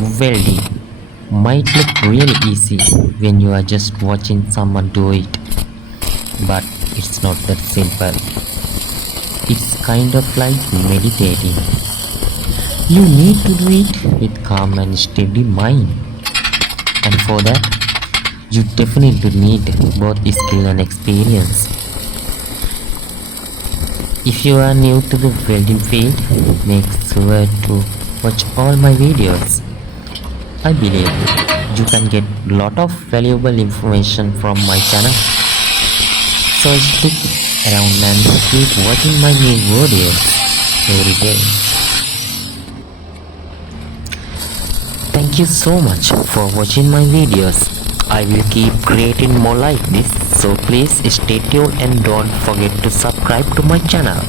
Welding might look really easy when you are just watching someone do it, but it's not that simple. It's kind of like meditating. You need to do it with calm and steady mind, and for that, you definitely need both skill and experience. If you are new to the welding field, make sure to watch all my videos. I believe you can get lot of valuable information from my channel. So stick around and keep watching my new videos every day. Thank you so much for watching my videos. I will keep creating more like this, so please stay tuned and don't forget to subscribe to my channel.